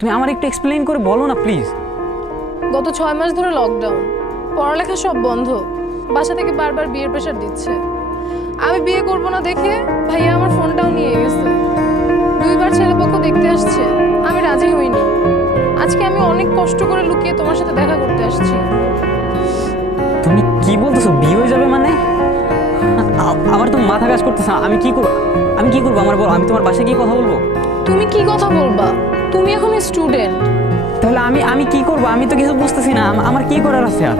তুমি আমার একটু এক্সপ্লেইন করে বলো না প্লিজ। গত 6 মাস ধরে লকডাউন, পড়ালেখা সব বন্ধ, বাসা থেকে বারবার বিয়ের প্রেশার দিচ্ছে। আমি বিয়ে করব না দেখে ভাইয়া আমার ফোনটাও নিয়ে গেছে। 2বার ছেলেপক্ষ দেখতে আসছে, আমি রাজি হইনি। আজকে আমি অনেক কষ্ট করে লুকিয়ে তোমার সাথে দেখা করতে আসছি। তুমি কি বলতেছো? বিয়ে হয়ে যাবে মানে? আমার তো মাথা কাজ করতেছে না। আমি কি করবো আমার বলো। আমি তোমার বাসায় গিয়ে কথা বলবো? তুমি কি কথা বলবা? তুমি এখন স্টুডেন্ট। তাহলে আমি কি করবো? আমি তো কিছু বুঝতেছি না। আমার কি করার আছে আর?